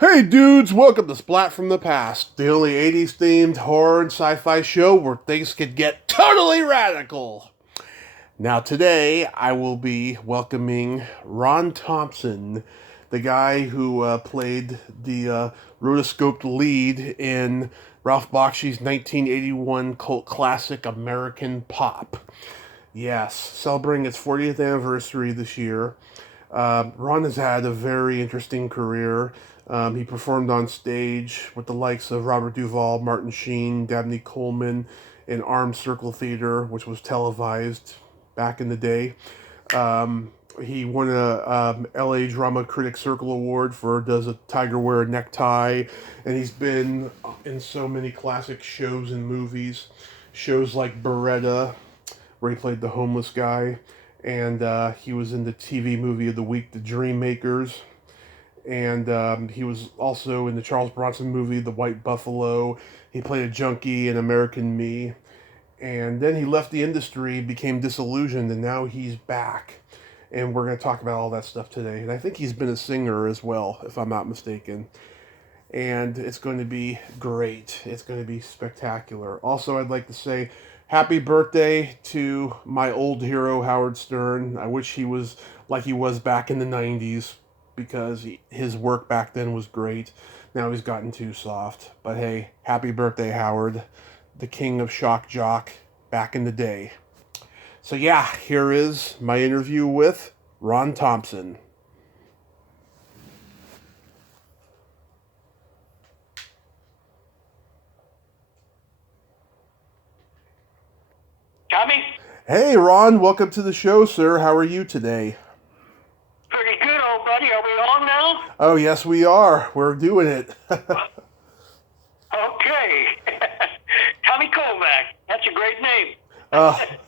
Hey dudes, welcome to Splat from the Past, the only 80s themed horror and sci-fi show where things could get totally radical. Now today I will be welcoming Ron Thompson, the guy who played the rotoscoped lead in Ralph Bakshi's 1981 cult classic American Pop. Yes, celebrating its 40th anniversary this year. Ron has had a very interesting career. He performed on stage with the likes of Robert Duvall, Martin Sheen, Dabney Coleman in Armed Circle Theater, which was televised back in the day. He won a LA Drama Critic Circle Award for Does a Tiger Wear a Necktie? And he's been in so many classic shows and movies. Shows like Baretta, where he played the homeless guy. And he was in the TV movie of the week, The Dream Makers. And he was also in the Charles Bronson movie, The White Buffalo. He played a junkie in American Me. And then he left the industry, became disillusioned, and now he's back. And we're going to talk about all that stuff today. And I think he's been a singer as well, if I'm not mistaken. And it's going to be great. It's going to be spectacular. Also, I'd like to say happy birthday to my old hero, Howard Stern. I wish he was like he was back in the 90s because his work back then was great. Now he's gotten too soft. But hey, happy birthday, Howard, the king of shock jock back in the day. So yeah, here is my interview with Ron Thompson. Tommy? Hey, Ron, welcome to the show, sir. How are you today? Pretty good, old buddy. Are we on now? Oh, yes, we are. We're doing it. Okay. Tommy Kovac. That's a great name.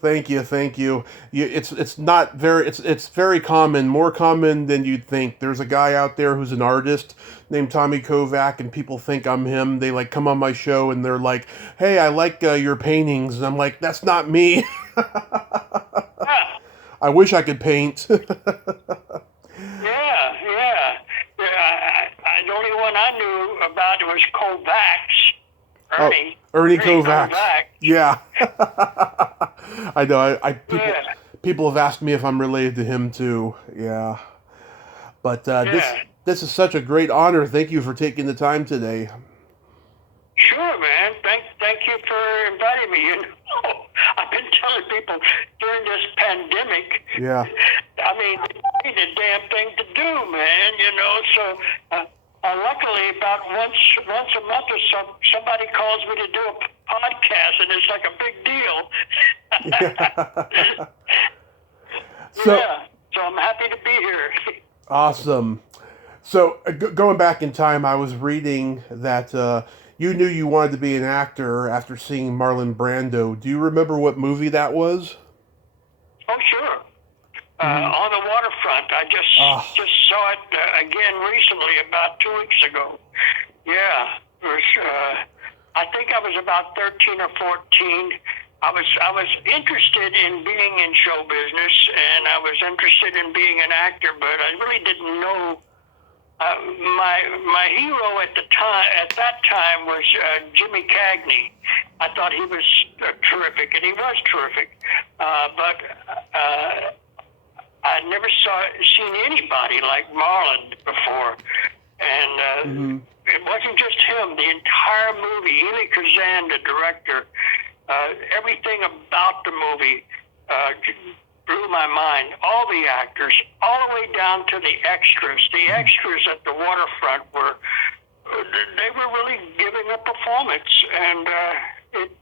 Thank you, thank you. It's not very it's very common, more common than you'd think. There's a guy out there who's an artist named Tommy Kovac, and people think I'm him. They like come on my show and they're like, "Hey, I like your paintings," and I'm like, "That's not me." Ah, I wish I could paint. yeah. The only one I knew about was Kovac's. Ernie. Ernie Kovac. Kovac. Yeah. I know. Yeah. People have asked me if I'm related to him too. Yeah. But Yeah. this is such a great honor. Thank you for taking the time today. Sure, man. Thank you for inviting me. You know, I've been telling people during this pandemic. Yeah. I mean, it ain't a damn thing to do, man. You know, so luckily, about once a month or so, somebody calls me to do a podcast, and it's like a big deal. Yeah. So Yeah. So I'm happy to be here. awesome. So going back in time, I was reading that you knew you wanted to be an actor after seeing Marlon Brando. Do you remember what movie that was? Oh, sure. On the waterfront. I just saw it again recently, about 2 weeks ago. Yeah, it was. I think I was about 13 or 14. I was interested in being in show business, and I was interested in being an actor, but I really didn't know. My hero at that time was Jimmy Cagney. I thought he was terrific, and he was terrific, but. I'd never seen anybody like Marlon before. And it wasn't just him. The entire movie, Eli Kazan, the director, everything about the movie blew my mind. All the actors, all the way down to the extras. The extras at the waterfront they were really giving a performance. And it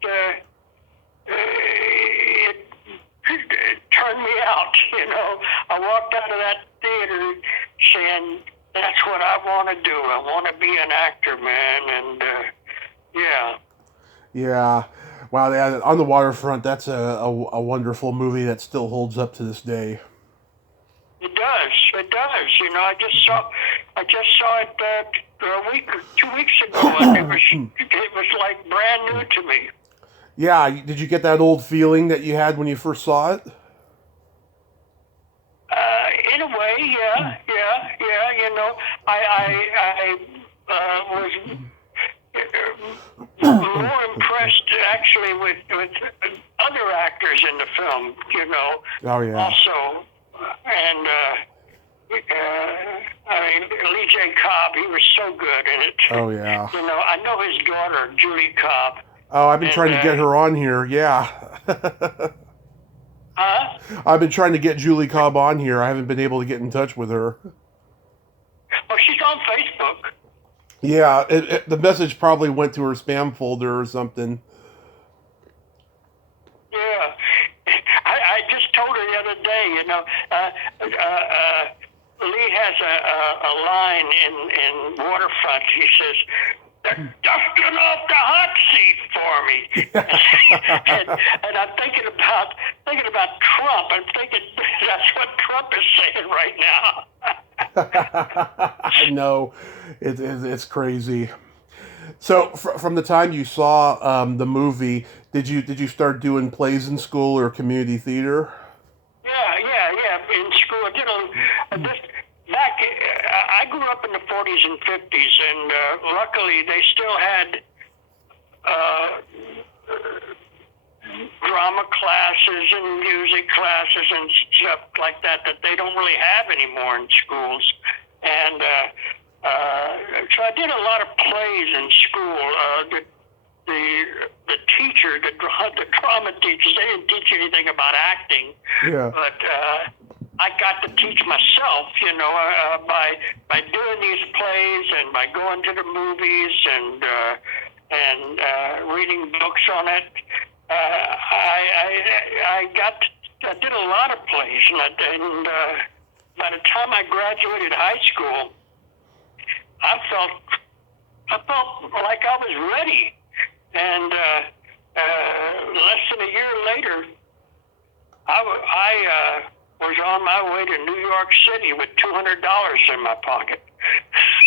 turned me out, you know. I walked out of that theater saying, that's what I want to do. I want to be an actor, man. And, yeah. Yeah. Wow, On the Waterfront, that's a wonderful movie that still holds up to this day. It does. You know, I just saw it a week or 2 weeks ago, and it was like brand new to me. Yeah, did you get that old feeling that you had when you first saw it? In a way, yeah. You know, I was more impressed actually with other actors in the film, you know. Oh, yeah. Also, and I mean, Lee J. Cobb, he was so good in it. Oh, yeah. You know, I know his daughter, Julie Cobb. Oh, I've been trying to get her on here. Yeah. Huh? I've been trying to get Julie Cobb on here. I haven't been able to get in touch with her. Well, she's on Facebook. Yeah, the message probably went to her spam folder or something. Yeah. I just told her the other day, you know, Lee has a line in Waterfront. He says, "They're dusting off the hot seat for me." and I'm thinking about Trump. I'm thinking that's what Trump is saying right now. I know, it's crazy. So, from the time you saw the movie, did you start doing plays in school or community theater? Yeah. In school, I did back. I grew up in the 40s and 50s, and luckily they still had drama classes and music classes and stuff like that they don't really have anymore in schools. And so I did a lot of plays in school. The teacher, the drama teachers, they didn't teach anything about acting. Yeah. But I got to teach myself, you know, by doing these plays and by going to the movies and reading books on it. I did a lot of plays, and by the time I graduated high school, I felt like I was ready. And less than a year later, I was on my way to New York City with $200 in my pocket.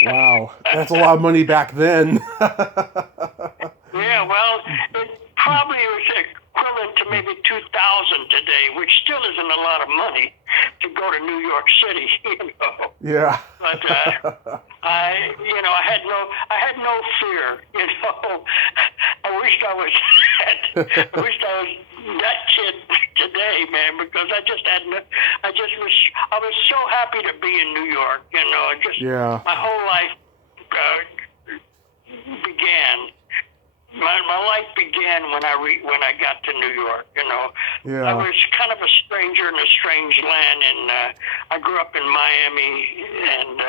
Wow, that's a lot of money back then. Yeah, well, it probably was equivalent to maybe $2,000 today, which still isn't a lot of money to go to New York City, you know. Yeah. But I had no fear, you know. I wished I was that kid today, man, because I was so happy to be in New York, you know. My whole life began. My life began when I got to New York, you know. Yeah. I was kind of a stranger in a strange land, and I grew up in Miami and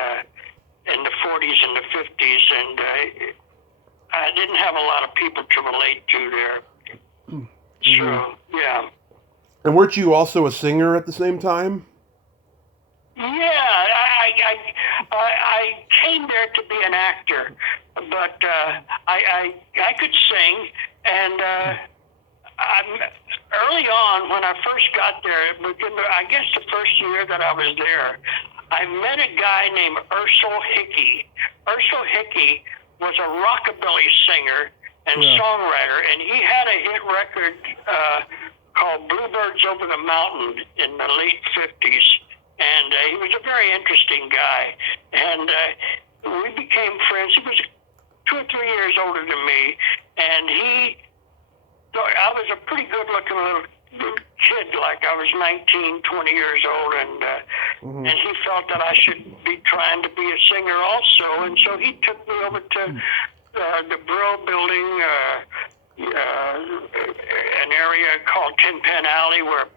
in the 40s and the 50s, and I didn't have a lot of people to relate to there. Mm-hmm. So, yeah. And weren't you also a singer at the same time? Yeah, I came there to be an actor, but I could sing, and early on when I first got there, I guess the first year that I was there, I met a guy named Ersel Hickey. Ersel Hickey was a rockabilly singer and songwriter, and he had a hit record called Bluebirds Over the Mountain in the late 50s. And he was a very interesting guy. And we became friends. He was 2 or 3 years older than me. And I was a pretty good-looking little kid, like I was 19, 20 years old. And he felt that I should be trying to be a singer also. And so he took me over to the Brill Building, an area called Tin Pan Alley, where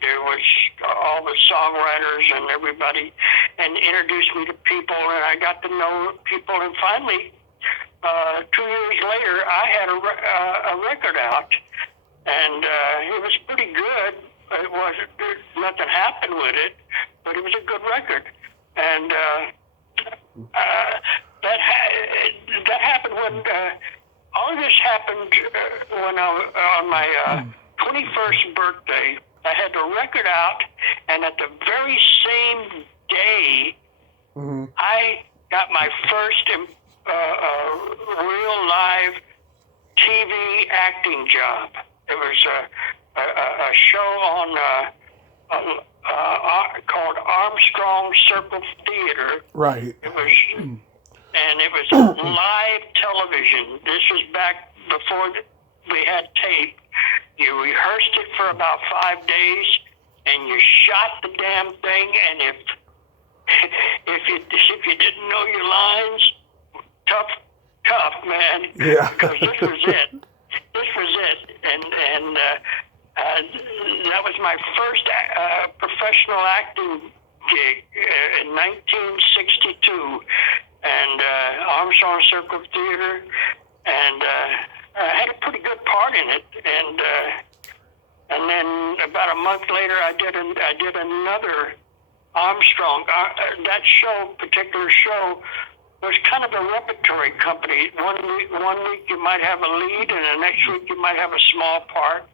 there was all the songwriters and everybody, and introduced me to people, and I got to know people. And finally, 2 years later, I had a record out, and it was pretty good. It wasn't, nothing happened with it, but it was a good record. And that happened when all of this happened when on my 21st birthday. I had the record out, and at the very same day, I got my first real live TV acting job. It was a show on called Armstrong Circle Theater. Right. It was, and it was live television. This was back before we had tape. You rehearsed it for about 5 days, and you shot the damn thing. And if you didn't know your lines, tough, man. Yeah. Because this was it. And that was my first professional acting gig in 1962, and Armstrong Circle Theater, and I had a pretty good part in it, and then about a month later, I did another Armstrong. That particular show, was kind of a repertory company. One week you might have a lead, and the next week you might have a small part,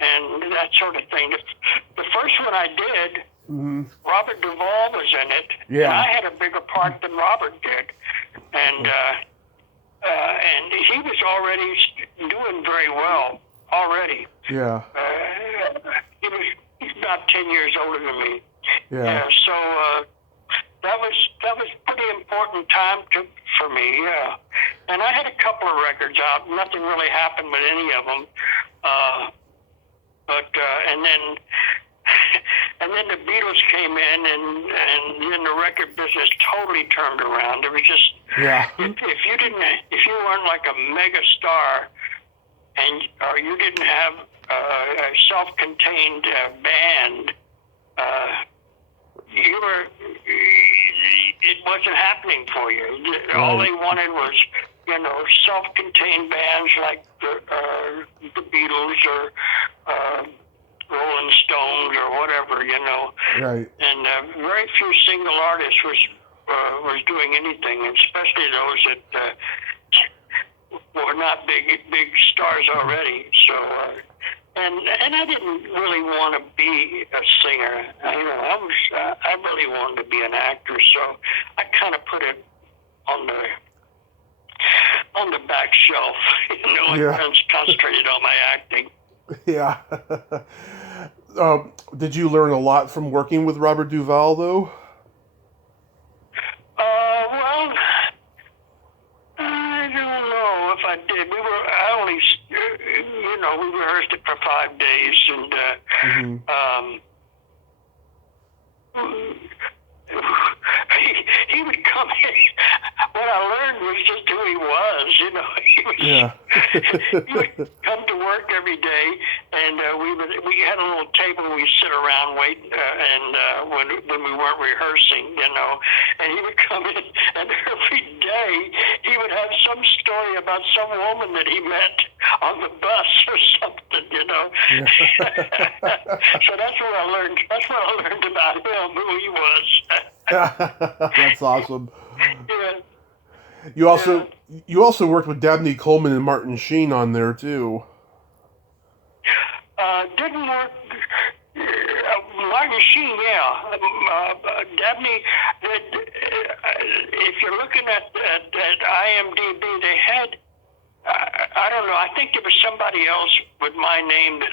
and that sort of thing. The first one I did, Robert Duvall was in it, and I had a bigger part than Robert did, and he was already doing very well already. Yeah. He's about 10 years older than me. Yeah. So that was pretty important time for me. Yeah. And I had a couple of records out. Nothing really happened with any of them. And then the Beatles came in, and then the record business totally turned around. It was just if you weren't like a mega star, or you didn't have a self-contained band, it wasn't happening for you. All they wanted was, self-contained bands like the Beatles or Rolling Stones or whatever, Right. And very few single artists was doing anything, especially those that were not big stars already. So, and I didn't really want to be a singer. I really wanted to be an actor. So I kind of put it on the back shelf, and concentrated on my acting. Yeah. Did you learn a lot from working with Robert Duvall, though? Well, I don't know if I did. We rehearsed it for 5 days, and he would come in. What I learned was just who he was. He would come to work every day, and we had a little table we'd sit around waiting, and when we weren't rehearsing, and he would come in, and every day he would have some story about some woman that he met on the bus or something, So that's what I learned. That's what I learned about him, who he was. That's awesome. Yeah. You also worked with Dabney Coleman and Martin Sheen on there too. Didn't work. Martin Sheen, yeah. Dabney. If you're looking at IMDb, they had. I don't know. I think there was somebody else with my name that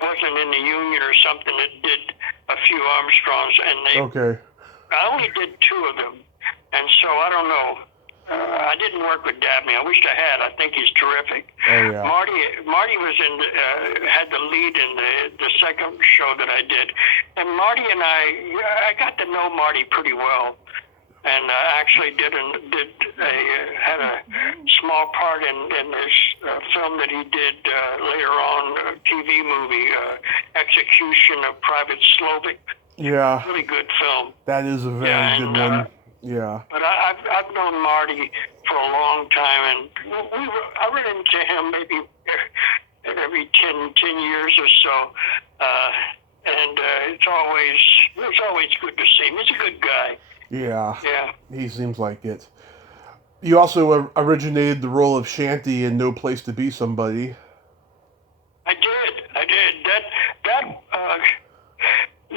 wasn't in the union or something that did a few Armstrongs, and they. Okay. I only did 2 of them, and so I don't know. I didn't work with Dabney. I wished I had. I think he's terrific. Oh, yeah. Marty was had the lead in the second show that I did, and Marty and I got to know Marty pretty well, and actually had a small part in this film that he did later on, a TV movie, Execution of Private Slovak. Yeah. Really good film. That is a very good one. Yeah. But I've known Marty for a long time, and I run into him maybe every 10 years or so, and it's always good to see him. He's a good guy. Yeah. Yeah. He seems like it. You also originated the role of Shanty in No Place to Be Somebody. I did.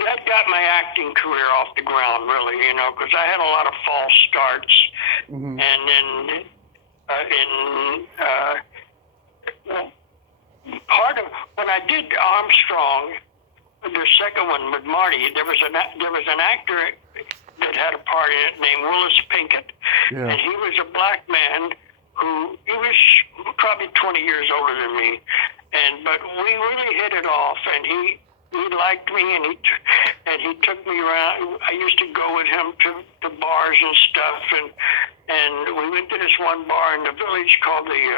That got my acting career off the ground, really, because I had a lot of false starts. Mm-hmm. And then part of when I did Armstrong, the second one with Marty, there was an actor that had a part in it named Willis Pinkett. Yeah. And he was a black man he was probably 20 years older than me. But we really hit it off, and he liked me, and he took me around. I used to go with him to bars and stuff, and we went to this one bar in the village called the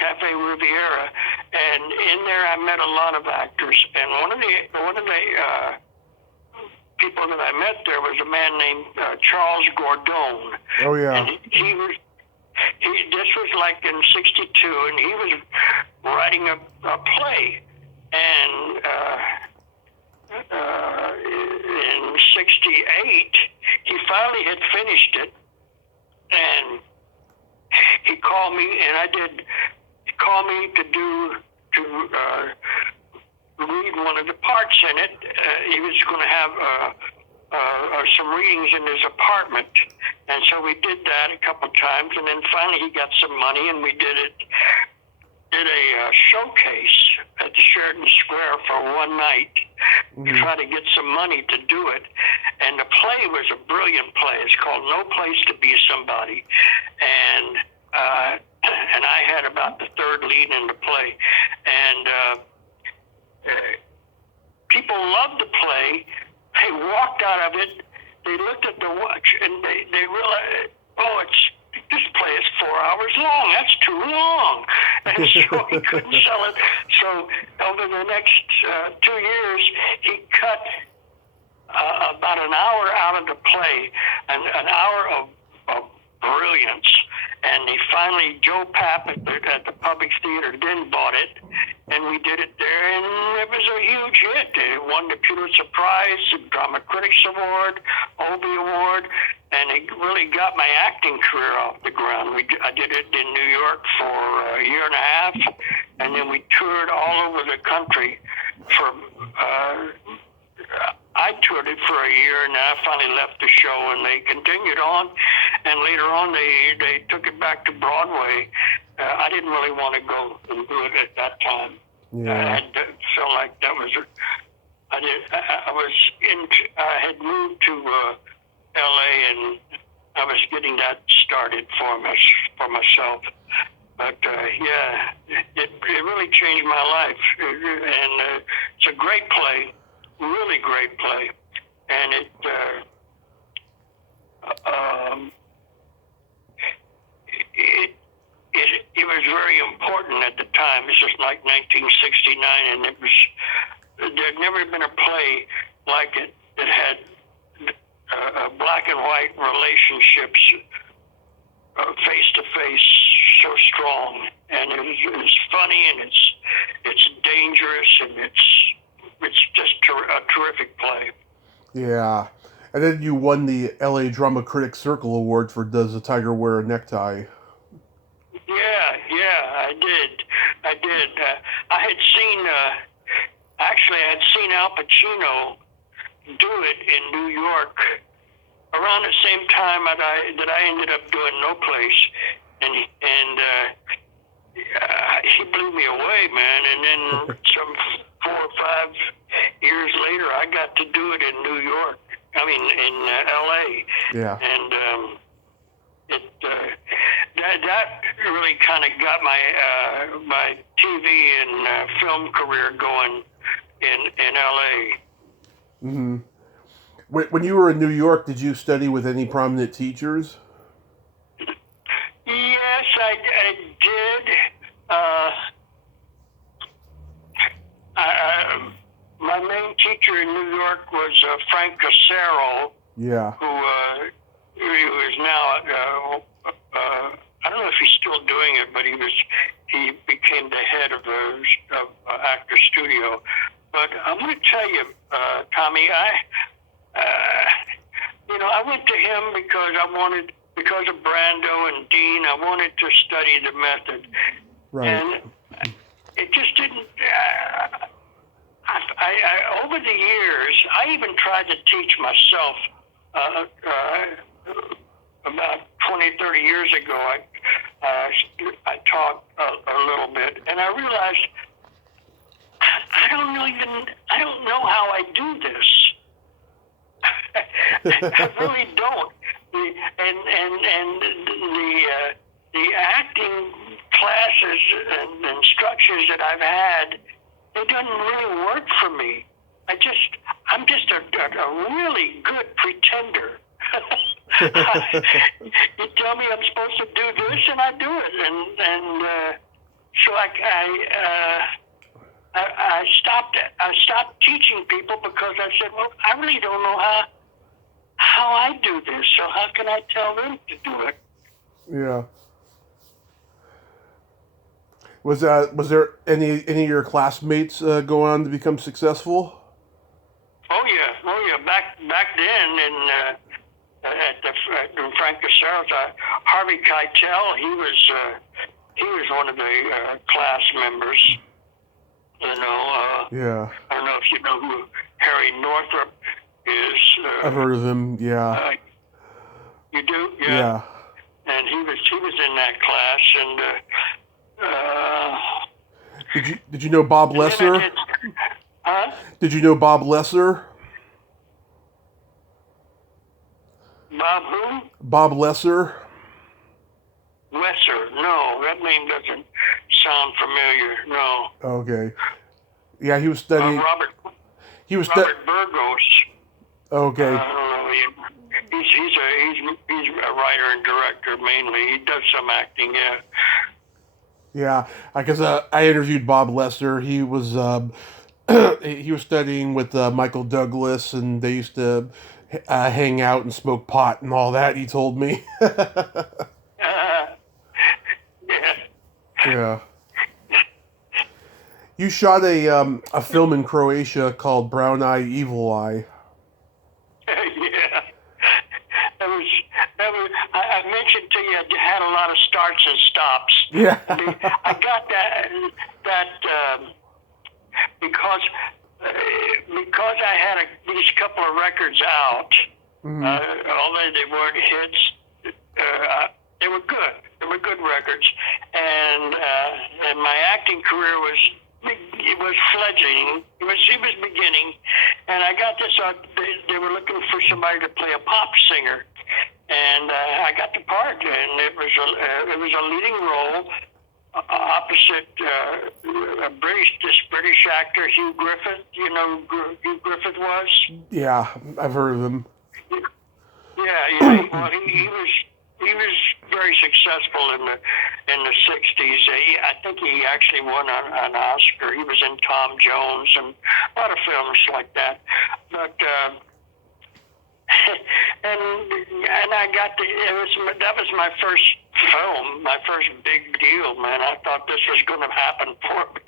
Cafe Riviera, and in there I met a lot of actors. And one of the people that I met there was a man named Charles Bronson. Oh yeah. And this was like in '62, and he was writing a play, and in '68 he finally had finished it, and he called me, and he called me to read one of the parts in it. He was going to have some readings in his apartment, and so we did that a couple times, and then finally he got some money, and we did a showcase at the Sheridan Square for one night to try to get some money to do it. And the play was a brilliant play. It's called No Place to Be Somebody, and I had about the third lead in the play, and people loved the play. They walked out of it, they looked at the watch, and they realized, this play is 4 hours long. That's too long. And so he couldn't sell it. So over the next 2 years, he cut about an hour out of the play, an hour of brilliance. And Joe Papp at the Public Theater then bought it, and we did it there, and it was a huge hit. It won the Pulitzer Prize, the Drama Critics Award, Obie Award, and it really got my acting career off the ground. I did it in New York for a year and a half, and then we toured all over the country I toured it for a year, and I finally left the show, and they continued on. And later on, they took it back to Broadway. I didn't really want to go and do it at that time. Yeah. I felt like that was. I had moved to L.A. and I was getting that started for myself. But it really changed my life, and it's a great play. Really great play, and it was very important at the time. It's just like 1969, and there'd never been a play like it that had black and white relationships face to face so strong, and it was funny, and it's dangerous, and it's just a terrific play. Yeah. And then you won the LA Drama Critics Circle Award for Does a Tiger Wear a Necktie? Yeah, I did. I had seen Al Pacino do it in New York around the same time that I ended up doing No Place, and he blew me away, man. And then some 4 or 5 years later, I got to do it in New York. I mean, in L.A. Yeah. And that really kind of got my TV and film career going in L.A. Mm-hmm. When you were in New York, did you study with any prominent teachers? Yes, I did. My main teacher in New York was Frank Casero. Yeah. Who is now, I don't know if he's still doing it, but he became the head of the Actor Studio. But I'm going to tell you, Tommy, I went to him because of Brando and Dean, I wanted to study the method. Right. And it just didn't. Over the years, I even tried to teach myself. About 20, 30 years ago, I taught a little bit, and I realized I don't know how I do this. I really don't. The acting classes and instructions that I've had, it doesn't really work for me. I'm just a really good pretender. You tell me I'm supposed to do this, and I do it, so I stopped. I stopped teaching people because I said, well, I really don't know how I do this, so how can I tell them to do it? Yeah. Was there any of your classmates go on to become successful? Oh yeah. Back then, at Frank Casaro's, Harvey Keitel, he was one of the class members. Yeah. I don't know if you know who Harry Northrop is. I've heard of him. Yeah. You do? Yeah. And he was in that class, and Did you know Bob Lesser? Huh? Did you know Bob Lesser? Bob who? Bob Lesser. Lesser? No, that name doesn't sound familiar. No. Okay. Yeah, he was studying. Robert Burgos. Okay. I don't know. He's a writer and director mainly. He does some acting. Yeah. Yeah, because I interviewed Bob Lesser. He was he was studying with Michael Douglas, and they used to hang out and smoke pot and all that. He told me. Yeah. Yeah. You shot a film in Croatia called Brown Eye, Evil Eye. Yeah. I mentioned to you, I had a lot of starts and stops. Yeah. I got that because I had these couple of records out, although they weren't hits, they were good. They were good records, and my acting career was fledgling. It was beginning, and I got this. They were looking for somebody to play a pop singer, and I got the part, and it was a leading role opposite this British actor Hugh Griffith. You know who Hugh Griffith was? Yeah, I've heard of him. Yeah. Well, he was very successful in the 60s. I think he actually won an Oscar. He was in Tom Jones and a lot of films like that. But and I got that was my first film, my first big deal, man. I thought this was going to happen for me.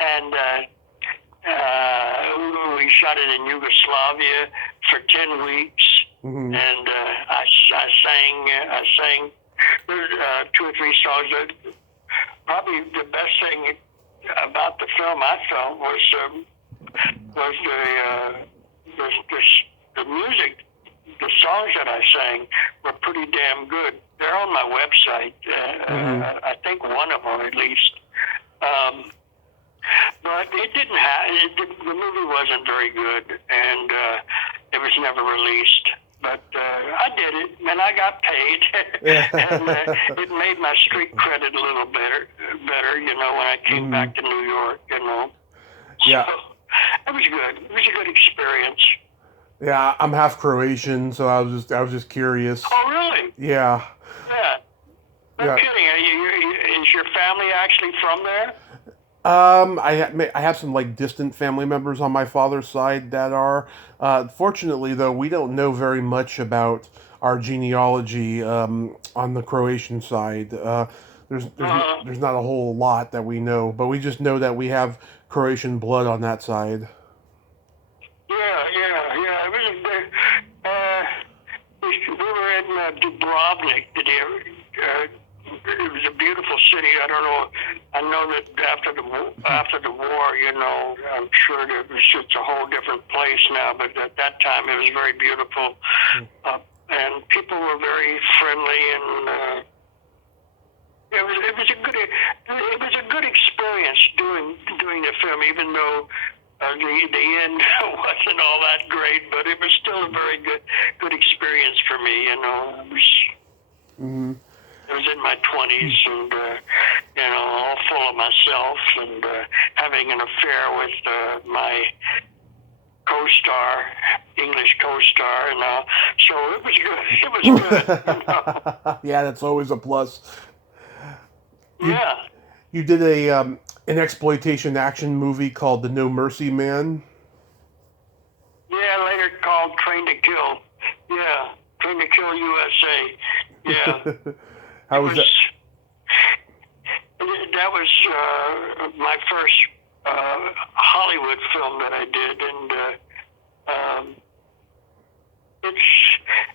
And we shot it in Yugoslavia for 10 weeks. Mm-hmm. And I sang 2 or 3 songs. Probably the best thing about the film, I felt, was the music. The songs that I sang were pretty damn good. They're on my website. I think one of them at least. But it didn't the movie wasn't very good, and it was never released. But I did it, and I got paid, and it made my street credit a little better. When I came back to New York, Yeah. So it was good. It was a good experience. Yeah, I'm half Croatian, so I was just curious. Oh, really? Yeah. Yeah. No kidding. Is your family actually from there? I have some distant family members on my father's side that are. Fortunately, though, we don't know very much about our genealogy on the Croatian side. There's not a whole lot that we know, but we just know that we have Croatian blood on that side. Yeah. We were in Dubrovnik. It was a beautiful city. I don't know. I know that after the war, I'm sure it was just a whole different place now. But at that time, it was very beautiful, and people were very friendly, and it was a good experience doing the film. Even though the end wasn't all that great, but it was still a very good experience for me. You know, I was in my 20s and you know, all full of myself and having an affair with my co-star, English co-star, and so it was good. It was good. You know? Yeah, that's always a plus. Yeah. You did an exploitation action movie called The No Mercy Man. Yeah, later called Train to Kill. Yeah, Train to Kill USA. Yeah. How was that? That was my first Hollywood film that I did, and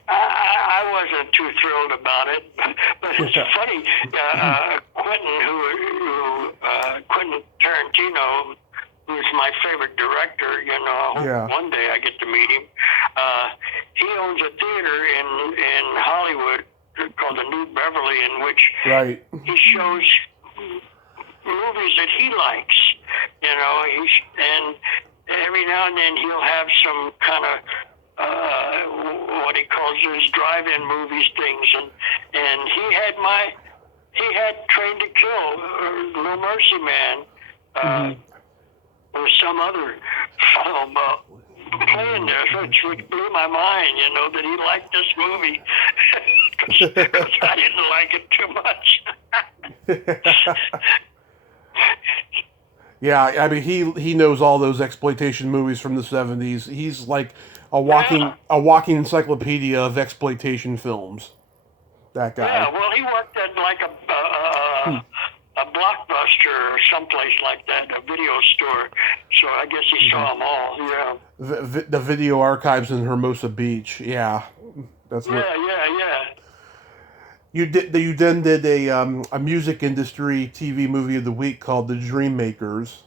I wasn't too thrilled about it, but it's funny. Quentin Tarantino, who's my favorite director, you know, one day I get to meet him. He owns a theater in Hollywood called the New Beverly, in which he shows movies that he likes. You know, and every now and then he'll have some kind of what he calls his drive-in movies things, and he had Train to Kill, No Mercy Man, or some other film playing there, which blew my mind. You know, that he liked this movie because I didn't like it too much. Yeah, I mean he knows all those exploitation movies from the 70s. He's like a walking encyclopedia of exploitation films. That guy. Yeah, well, he worked at like a Blockbuster or someplace like that, a video store. So I guess he saw them all. Yeah. The video archives in Hermosa Beach. Yeah, that's what. Yeah. You then did a music industry TV movie of the week called The Dream Makers.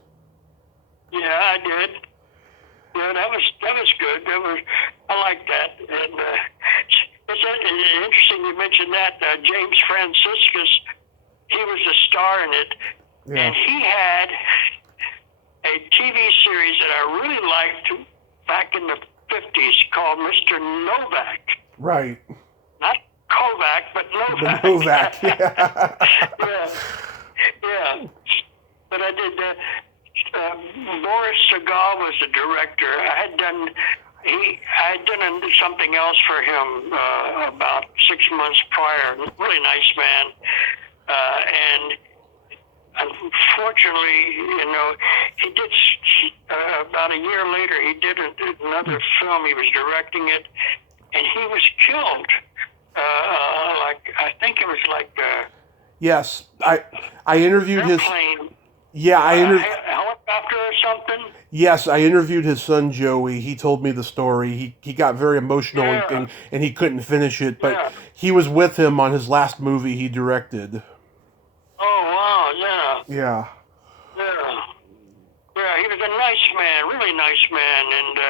Yeah, I did. Yeah, that was good. I like that, and it's interesting you mentioned that. James Franciscus, he was the star in it, and he had a TV series that I really liked back in the 50s called Mr. Novak. Right. Not Kovac, but Novak. Novak, yeah. Yeah. But I did. Boris Segal was the director. I had done something else for him about 6 months prior. Really nice man, and unfortunately, you know, he did about a year later. He did another film. He was directing it, and he was killed. I think it was like. Yes, I interviewed his. Yeah, helicopter or something. Yes, I interviewed his son Joey. He told me the story. He got very emotional and he couldn't finish it, but he was with him on his last movie he directed. Oh wow! Yeah. Yeah, he was a nice man, really nice man, and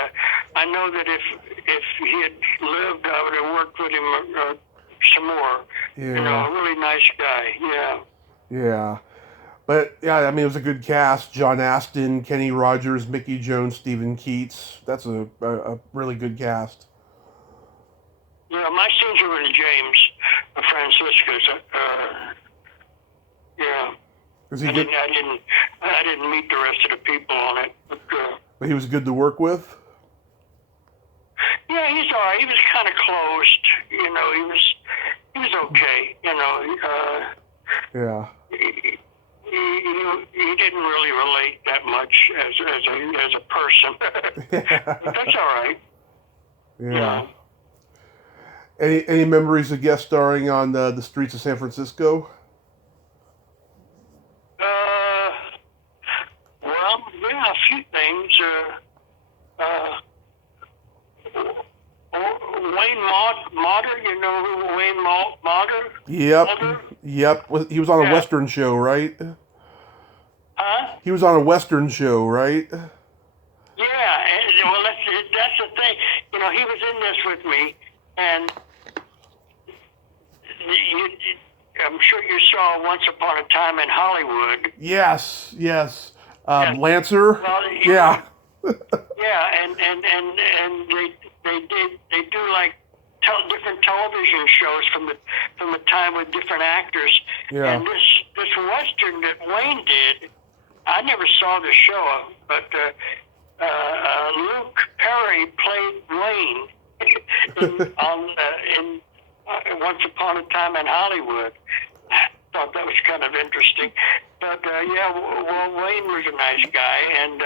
I know that if he had lived, I would have worked with him some more. Yeah. You know, a really nice guy. Yeah. Yeah. But, yeah, I mean, it was a good cast. John Astin, Kenny Rogers, Mickey Jones, Stephen Keats. That's a really good cast. Yeah, my scenes were with James Franciscus. Yeah. I didn't meet the rest of the people on it. But he was good to work with? Yeah, he's all right. He was kind of closed. You know, he was okay. You know. Yeah. He didn't really relate that much as a person. But that's all right. Yeah. Any memories of guest starring on the streets of San Francisco? Well, yeah, a few things. Wayne Mauder, you know who Wayne Mauder? Yep. He was on a Western show, right? Huh? He was on a Western show, right? Yeah, well, that's the thing. You know, he was in this with me, and I'm sure you saw Once Upon a Time in Hollywood. Yes. Lancer? Well, yeah. Yeah, and they do like different television shows from the time with different actors. Yeah. And this Western that Wayne did, I never saw the show, but Luke Perry played Wayne in Once Upon a Time in Hollywood. I thought that was kind of interesting. But yeah, well, Wayne was a nice guy, and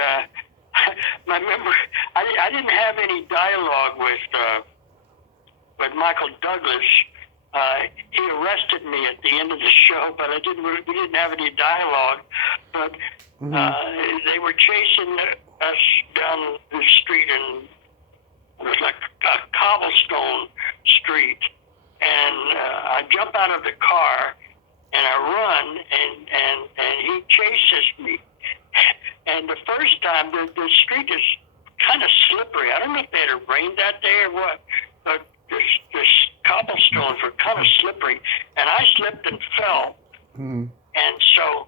I remember I didn't have any dialogue with Michael Douglas. He arrested me at the end of the show, but we didn't have any dialogue. But they were chasing us down the street, and it was like a cobblestone street. And I jump out of the car, and I run, and he chases me. And the first time, the street is kind of slippery. I don't know if they had rained that day or what, but this cobblestones were kind of slippery, and I slipped and fell. And so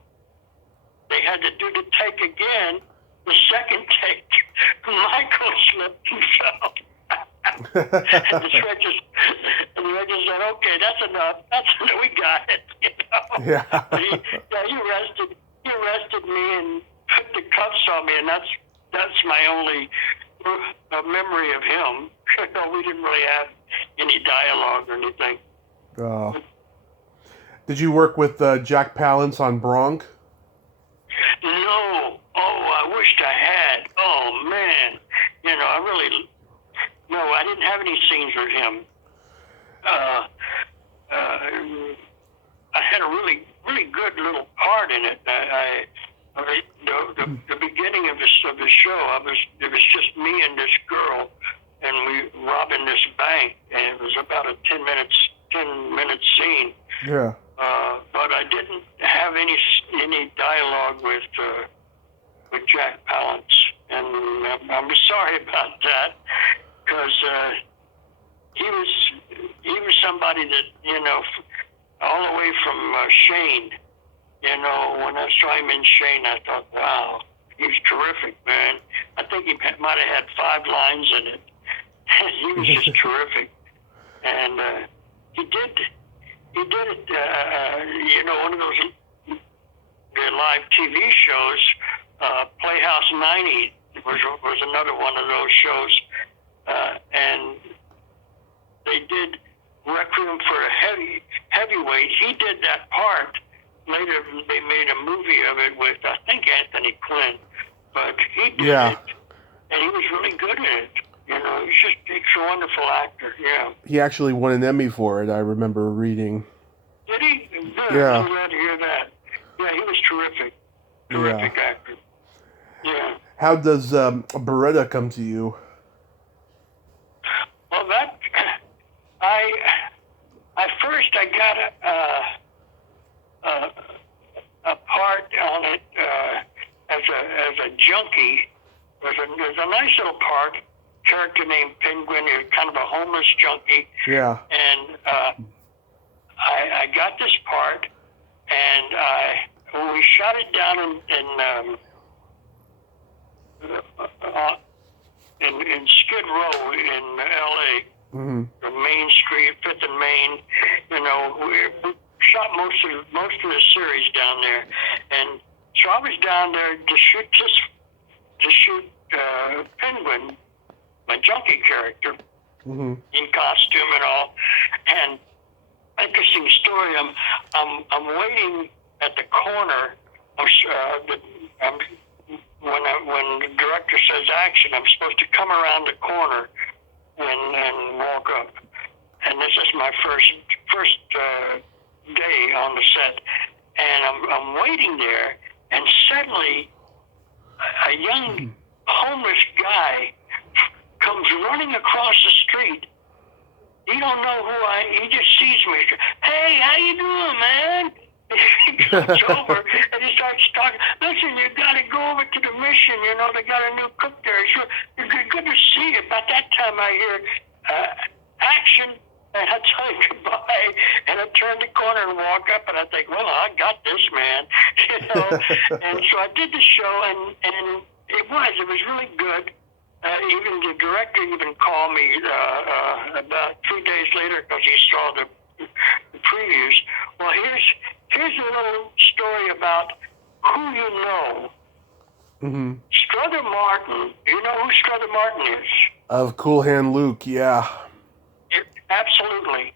they had to do the take again. The second take, Michael slipped and fell. And the judges said, "Okay, that's enough. We got it." You know? Yeah. But he arrested me and put the cuffs on me, and that's my only memory of him. We didn't really have any dialogue or anything. Did you work with Jack Palance on Bronx? No. Oh, I wished I had. Oh, man. You know, I didn't have any scenes with him. I had a really, really good little part in it. The beginning of the show, it was just me and this girl, and we robbing this bank, and it was about a 10 minute scene. Yeah. But I didn't have any dialogue with Jack Palance, and I'm sorry about that, because he was somebody that, you know, all the way from Shane. You know, when I saw him in Shane, I thought, wow, he's terrific, man. I think he might have had 5 lines in it. He was just terrific, and he did it. You know, one of those live TV shows, Playhouse 90 was another one of those shows, and they did Requiem for a Heavyweight. He did that part. Later, they made a movie of it with, I think, Anthony Quinn, but he did it, and he was really good at it. You know, he's a wonderful actor. Yeah. He actually won an Emmy for it. I remember reading. Did he? Good. Yeah. I'm glad to hear that. Yeah, he was terrific. Terrific actor. Yeah. How does Baretta come to you? Well, I got a part on it as a junkie. There's a nice little part. Character named Penguin. He's kind of a homeless junkie. Yeah. And I got this part, and we shot it down in Skid Row in L.A. Mm-hmm. The Main Street, 5th and Main. You know, we shot most of the series down there, and so I was down there to shoot Penguin, my junkie character, in costume and all. And interesting story. I'm waiting at the corner. When the director says action, I'm supposed to come around the corner and walk up. And this is my first day on the set, and I'm waiting there, and suddenly a young homeless guy comes running across the street. He don't know he just sees me. "Hey, how you doing, man?" He comes over and he starts talking. "Listen, you got to go over to the Mission. You know, they got a new cook there. So good to see you." About that time, I hear action, and I tell him goodbye, and I turn the corner and walk up, and I think, well, I got this, man. You know. And so I did the show, and It was really good. Even the director even called me about 3 days later because he saw the previews. Well, here's a little story about who you know. Mm-hmm. Strother Martin. You know who Strother Martin is? Of Cool Hand Luke, yeah. Absolutely.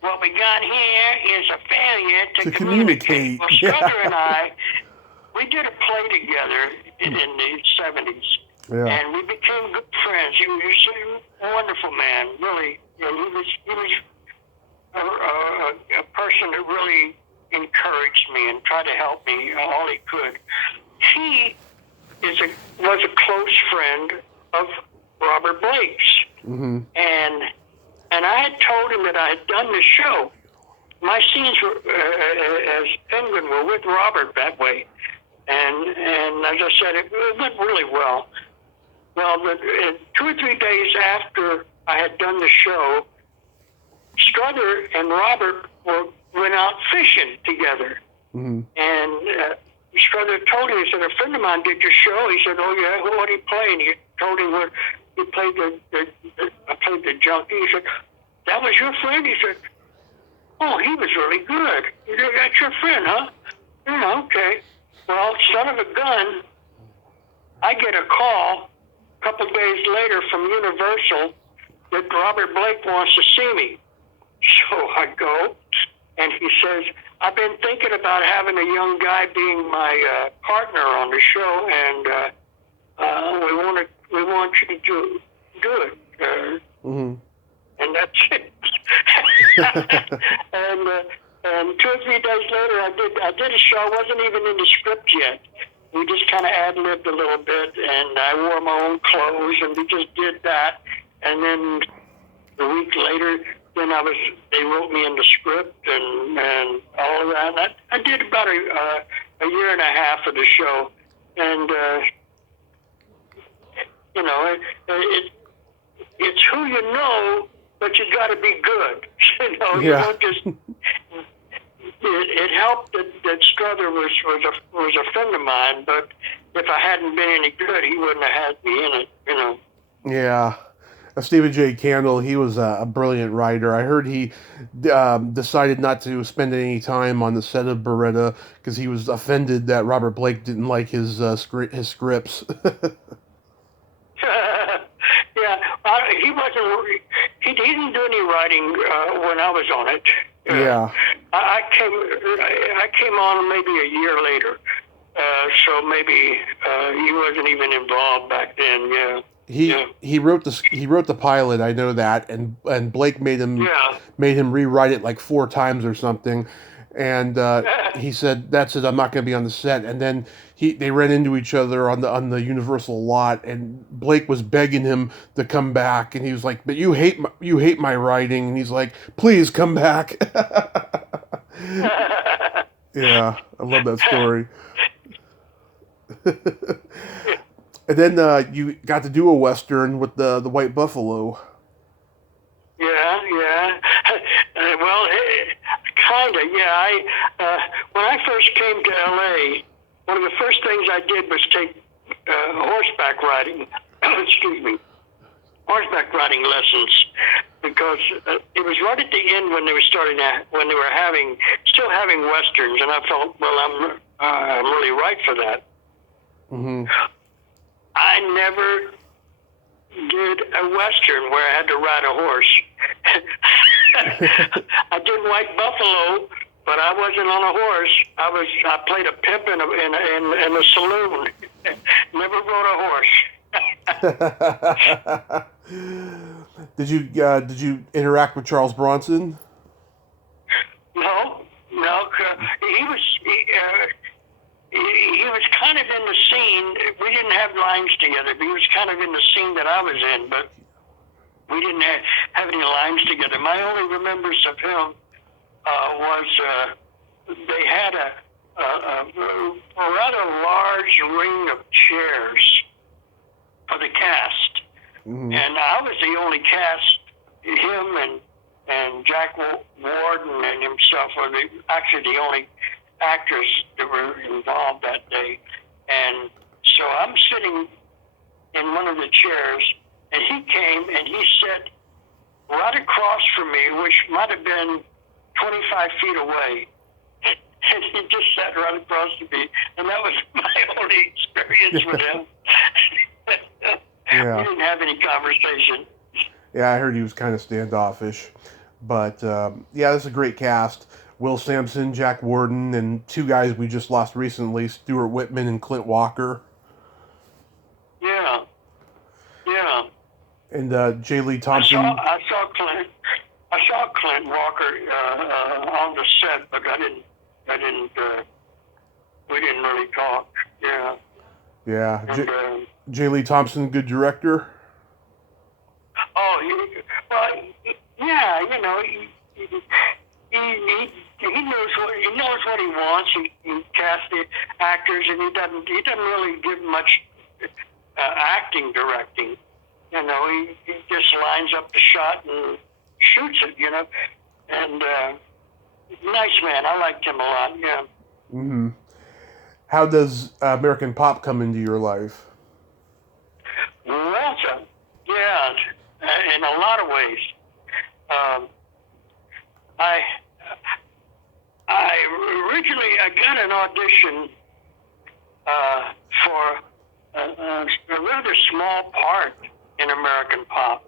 What we got here is a failure to communicate. Well, Strother and I, we did a play together in the 70s. Yeah. And we became good friends. He was a wonderful man, really. And he was a person that really encouraged me and tried to help me all he could. He was a close friend of Robert Blake's. Mm-hmm. And I had told him that I had done the show. My scenes were, as Penguin were with Robert that way. And as I said, it went really well. Well, but 2 or 3 days after I had done the show, Strother and Robert went out fishing together. Mm-hmm. And Strother told him, he said, a friend of mine did your show. He said, oh, yeah, what did he play? And he told him what he played I played the junkie. He said, that was your friend? He said, oh, he was really good. He said, that's your friend, huh? Yeah, okay. Well, son of a gun, I get a call a couple of days later from Universal that Robert Blake wants to see me. So I go, and he says, I've been thinking about having a young guy being my partner on the show, and we want you to do it. Mm-hmm. And that's it. and 2 or 3 days later, I did a show. I wasn't even in the script yet. We just kind of ad-libbed a little bit, and I wore my own clothes, and we just did that. And then a week later, they wrote me in the script and all of that. And I did about a year and a half of the show, and it's who you know, but you got to be good. Yeah. You don't just. It helped that Strother was a friend of mine, but if I hadn't been any good, he wouldn't have had me in it. Yeah. Stephen J. Candle, he was a brilliant writer. I heard he decided not to spend any time on the set of Baretta because he was offended that Robert Blake didn't like his scripts. Yeah, he wasn't. He didn't do any writing when I was on it. Yeah. I came on maybe a year later, so maybe he wasn't even involved back then. Yeah. He wrote the pilot. I know that, and Blake made him rewrite it like 4 times or something, and he said, "That's it. I'm not going to be on the set." And then they ran into each other on the Universal lot, and Blake was begging him to come back, and he was like, "But you hate my writing," and he's like, "Please come back." Yeah, I love that story. And then you got to do a Western with the White Buffalo. Yeah. Well, kind of, yeah. When I first came to L.A., one of the first things I did was take horseback riding. Excuse me. Horseback riding lessons, because it was right at the end when they were still having Westerns, and I felt, well, I'm really right for that. Mm-hmm. I never did a Western where I had to ride a horse. I did White Buffalo, but I wasn't on a horse. I played a pimp in a saloon. Never rode a horse. Did you interact with Charles Bronson? No. He was kind of in the scene. We didn't have lines together, but he was kind of in the scene that I was in, but we didn't have any lines together. My only remembrance of him was they had a rather large ring of chairs for the cast. Mm-hmm. And I was the only cast. Him and Jack Warden and himself were actually the only actors that were involved that day. And So I'm sitting in one of the chairs, and he came and he sat right across from me, which might have been 25 feet away. And he just sat right across from me, and that was my only experience with him. Yeah. We didn't have any conversation. Yeah, I heard he was kind of standoffish. But, yeah, this is a great cast. Will Sampson, Jack Warden, and two guys we just lost recently, Stuart Whitman and Clint Walker. Yeah. Yeah. And J. Lee Thompson. I saw Clint Walker on the set, but we didn't really talk. Yeah. Yeah. And, J. Lee Thompson, good director. Oh, well, yeah, you know, he knows what he wants. He casts the actors, and he doesn't really give much acting directing. You know, he just lines up the shot and shoots it. You know, and nice man. I liked him a lot. Yeah. Mm-hmm. How does American Pop come into your life? Well, yeah, in a lot of ways. I originally got an audition for a rather small part in American Pop.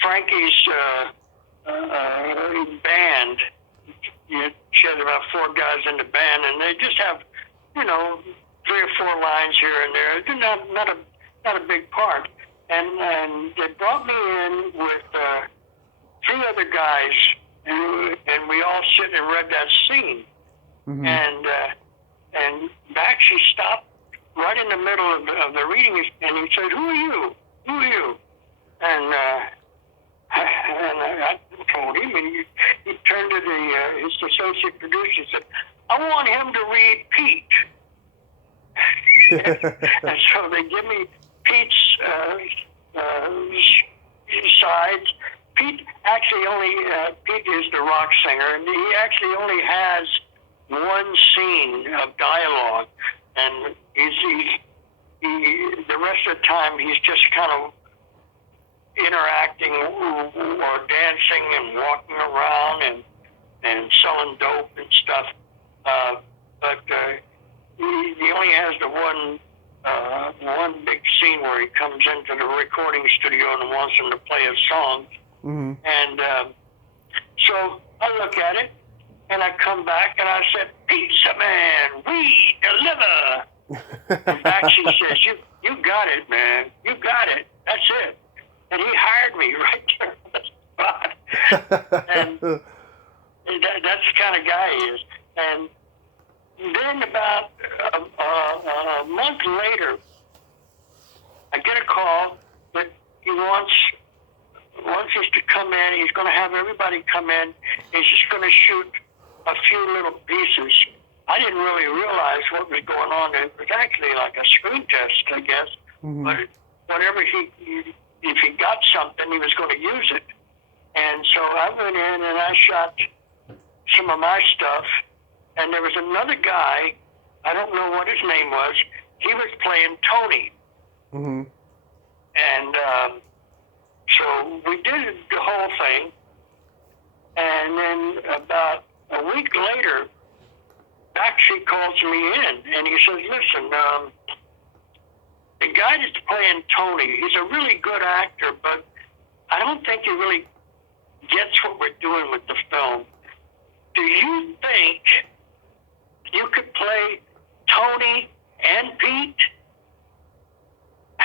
Frankie's band. She had about 4 guys in the band, and they just have, you know, 3 or 4 lines here and there. It's not a big part. And they brought me in with 3 other guys, and we all sit and read that scene. Mm-hmm. And Bakshi stopped right in the middle of the reading, and he said, "Who are you? Who are you?" And I told him, and he turned to his associate producer and said, "I want him to read Pete." And so they give me Pete's sides. Pete is the rock singer, and he actually only has one scene of dialogue, and the rest of the time he's just kind of interacting or dancing and walking around and selling dope and stuff. But he only has the one big scene where he comes into the recording studio and wants them to play his song. Mm-hmm. And so I look at it, and I come back and I said, "Pizza Man, we deliver." And Bakshi says, "You got it, man. You got it. That's it." And he hired me right there on the spot. And that's the kind of guy he is. And then about a month later, I get a call that he wants us to come in. He's going to have everybody come in. He's just going to shoot a few little pieces. I didn't really realize what was going on. It was actually like a screen test, I guess. Mm-hmm. But whatever if he got something, he was going to use it. And so I went in and I shot some of my stuff. And there was another guy, I don't know what his name was, he was playing Tony. Mm-hmm. And so we did the whole thing. And then about a week later, Bakshi calls me in, and he says, "Listen, the guy that's playing Tony, he's a really good actor, but I don't think he really gets what we're doing with the film. Do you think you could play Tony and Pete?" I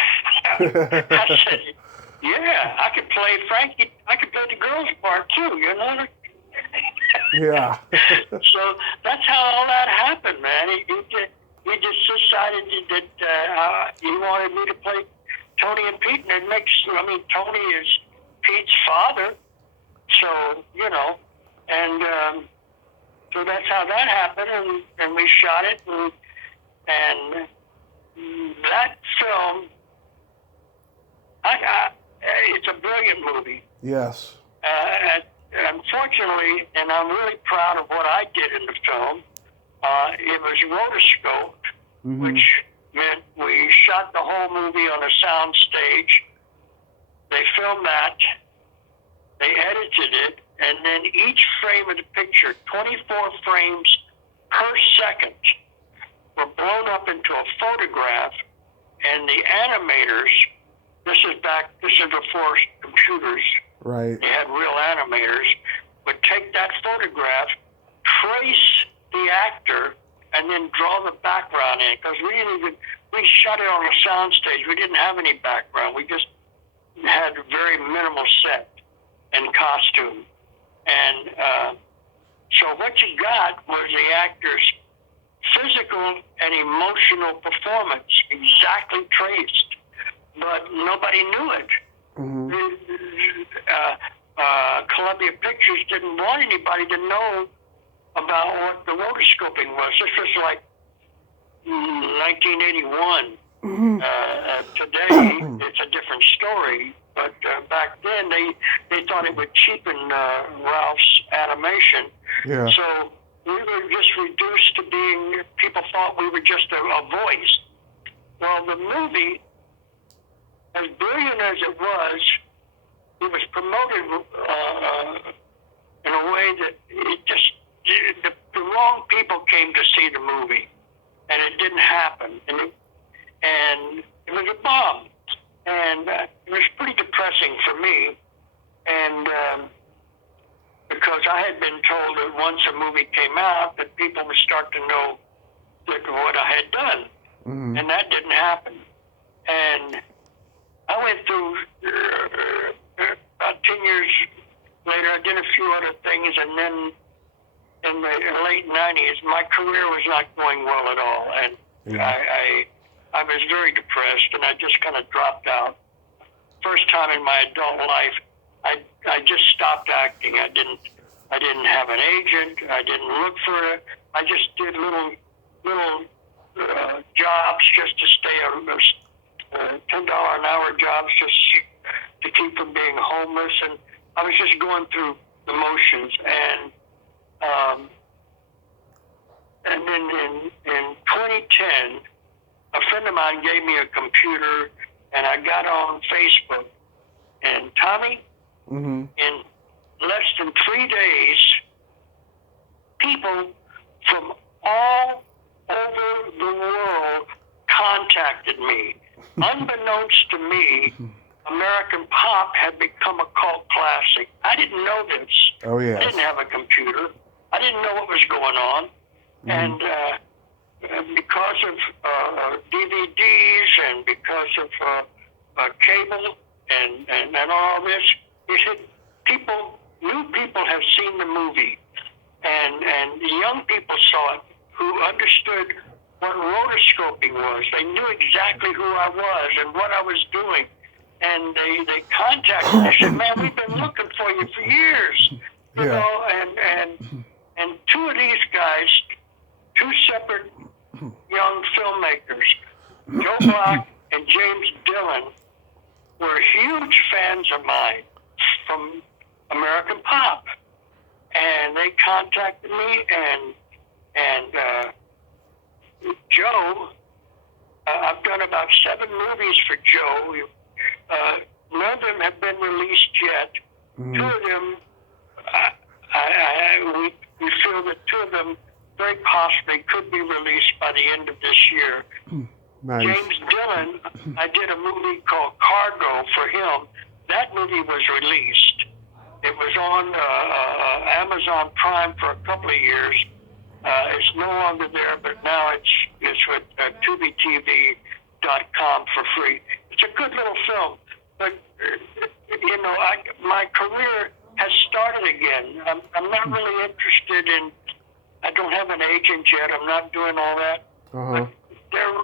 said, "Yeah, I could play Frankie. I could play the girl's part too, you know." Yeah. So that's how all that happened, man. He just decided that he wanted me to play Tony and Pete, and Tony is Pete's father, so, you know, and so that's how that happened, and we shot it, and that film, it's a brilliant movie. Yes. Unfortunately, and I'm really proud of what I did in the film, It was rotoscope, which meant we shot the whole movie on a sound stage. They filmed that, they edited it, and then each frame of the picture, 24 frames per second, were blown up into a photograph, and the animators, this is before computers, right? They had real animators, would take that photograph, trace the actor, and then draw the background in, because we shot it on a sound stage. We didn't have any background. We just had a very minimal set and costume. And so what you got was the actor's physical and emotional performance exactly traced, but nobody knew it. Columbia Pictures didn't want anybody to know about what the rotoscoping was. This was like 1981. Today, it's a different story. But back then, they thought it would cheapen Ralph's animation. Yeah. So we were just reduced to being, people thought we were just a voice. Well, the movie, as brilliant as it was promoted in a way that the wrong people came to see the movie, and it didn't happen. And it was a bomb. And it was pretty depressing for me, and because I had been told that once a movie came out, that people would start to know what I had done, and that didn't happen. And I went through about 10 years later, I did a few other things, and then in the late 90s, my career was not going well at all, and I was very depressed, and I just kind of dropped out. First time in my adult life, I just stopped acting. I didn't have an agent. I didn't look for it. I just did little jobs just to stay, $10 an hour jobs just to keep from being homeless, and I was just going through the motions. And then in 2010. A friend of mine gave me a computer, and I got on Facebook. And Tommy, in less than 3 days, people from all over the world contacted me. Unbeknownst to me, American Pop had become a cult classic. I didn't know this. Oh, yeah. I didn't have a computer. I didn't know what was going on. And because of DVDs and because of cable and all this, he said new people have seen the movie, and the young people saw it who understood what rotoscoping was. They knew exactly who I was and what I was doing, and they contacted me. They said, "Man, we've been looking for you for years," you know, and two of these guys, two separate young filmmakers, Joe Black and James Dillon, were huge fans of mine from American Pop, and they contacted me. And Joe, I've done about 7 movies for Joe. None of them have been released yet. 2 of them, we feel that 2 of them very possibly could be released by the end of this year. Nice. James Dillon, I did a movie called Cargo for him. That movie was released. It was on Amazon Prime for a couple of years. It's no longer there, but now it's with TubiTV.com for free. It's a good little film, but my career has started again. I'm not really interested in. I don't have an agent yet. I'm not doing all that. But they're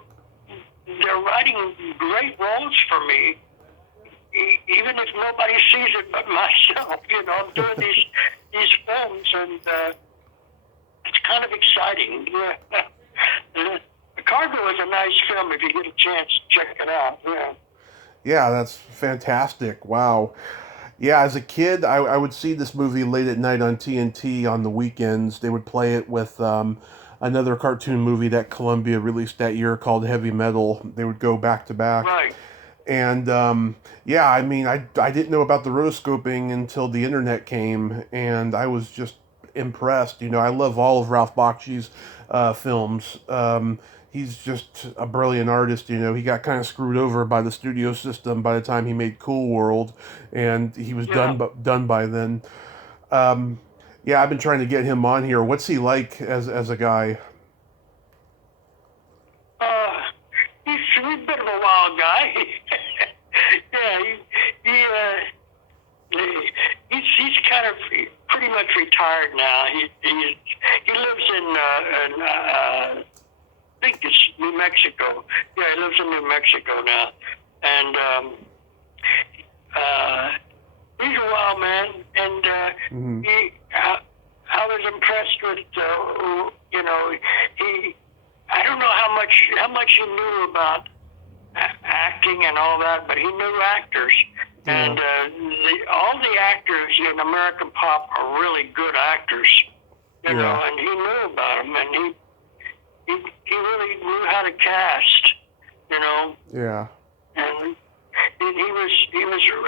writing great roles for me, even if nobody sees it but myself. I'm doing these films, and it's kind of exciting. Cargo is a nice film. If you get a chance, check it out. Yeah, that's fantastic. Wow. Yeah, as a kid, I would see this movie late at night on TNT on the weekends. They would play it with another cartoon movie that Columbia released that year called Heavy Metal. They would go back to back. Right. And yeah, I mean, I didn't know about the rotoscoping until the internet came, and I was just impressed. You know, I love all of Ralph Bakshi's films. He's just a brilliant artist. You know, he got kind of screwed over by the studio system by the time he made Cool World, and he was done by then. Um, yeah, I've been trying to get him on here. What's he like as a guy? He's a bit of a wild guy. Yeah, he's kind of pretty much retired now. He lives in I think it's New Mexico. Yeah, he lives in New Mexico now, and he's a wild man. And I was impressed with you know, I don't know how much he knew about acting and all that, but he knew actors. And all the actors in American pop are really good actors, you know, and he knew about them, and he really knew how to cast, you know. Yeah. And he was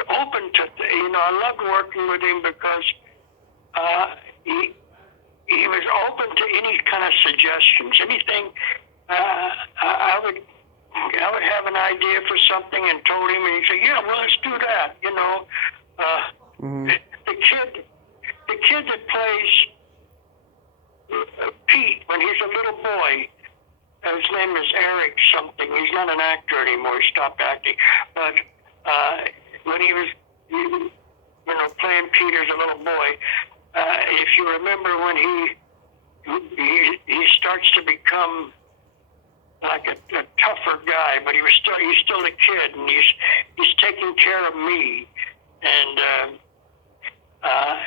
open to, you know, I loved working with him because he was open to any kind of suggestions, anything. I would have an idea for something and told him, and he'd say, "Yeah, well, let's do that." You know, the kid that plays Pete when he's a little boy, his name is Eric something. He's not an actor anymore. He stopped acting. But when he was, you know, playing Pete as a little boy, if you remember when he starts to become like a tougher guy, but he's still a kid, and he's taking care of me. And I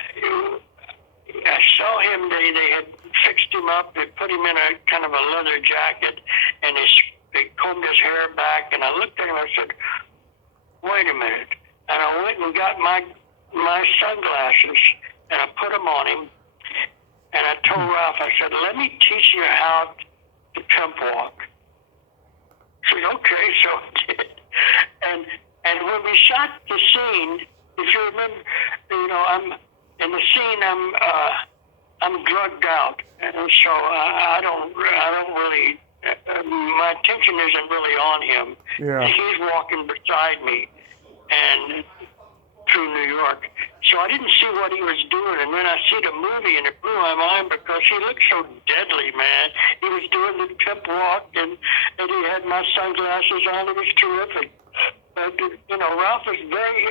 saw him. They had fixed him up. They put him in a kind of a leather jacket, and they combed his hair back. And I looked at him. I said, "Wait a minute!" And I went and got my sunglasses, and I put them on him. And I told Ralph, I said, "Let me teach you how to pimp walk." He said, "Okay," so I did. And when we shot the scene, if you remember, you know, I'm in the scene. I'm drugged out, and so I don't really. My attention isn't really on him. Yeah. He's walking beside me, and through New York. So I didn't see what he was doing, and then I see the movie, and it blew my mind because he looked so deadly, man. He was doing the pimp walk, and he had my sunglasses on. It was terrific. But, you know, Ralph was very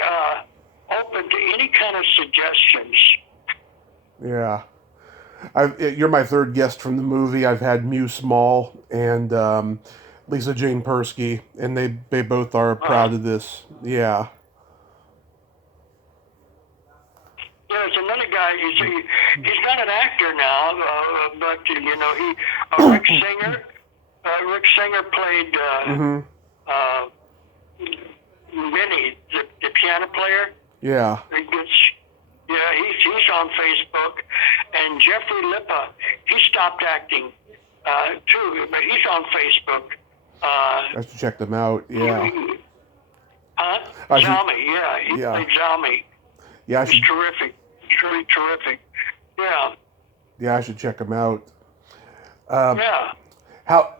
open to any kind of suggestions. Yeah. You're my third guest from the movie. I've had Mew Small and Lisa Jane Persky, and they both are proud of this. Yeah. Yeah, there's another guy. He's not an actor now, but you know, Rick Singer. Rick Singer played Minnie, the piano player. Yeah. He's on Facebook, and Jeffrey Lippa. He stopped acting too, but he's on Facebook. I should check them out. Yeah. Zalmi. Yeah, he played Zalmi. Yeah, he's terrific. Truly terrific. Yeah. Yeah, I should check them out.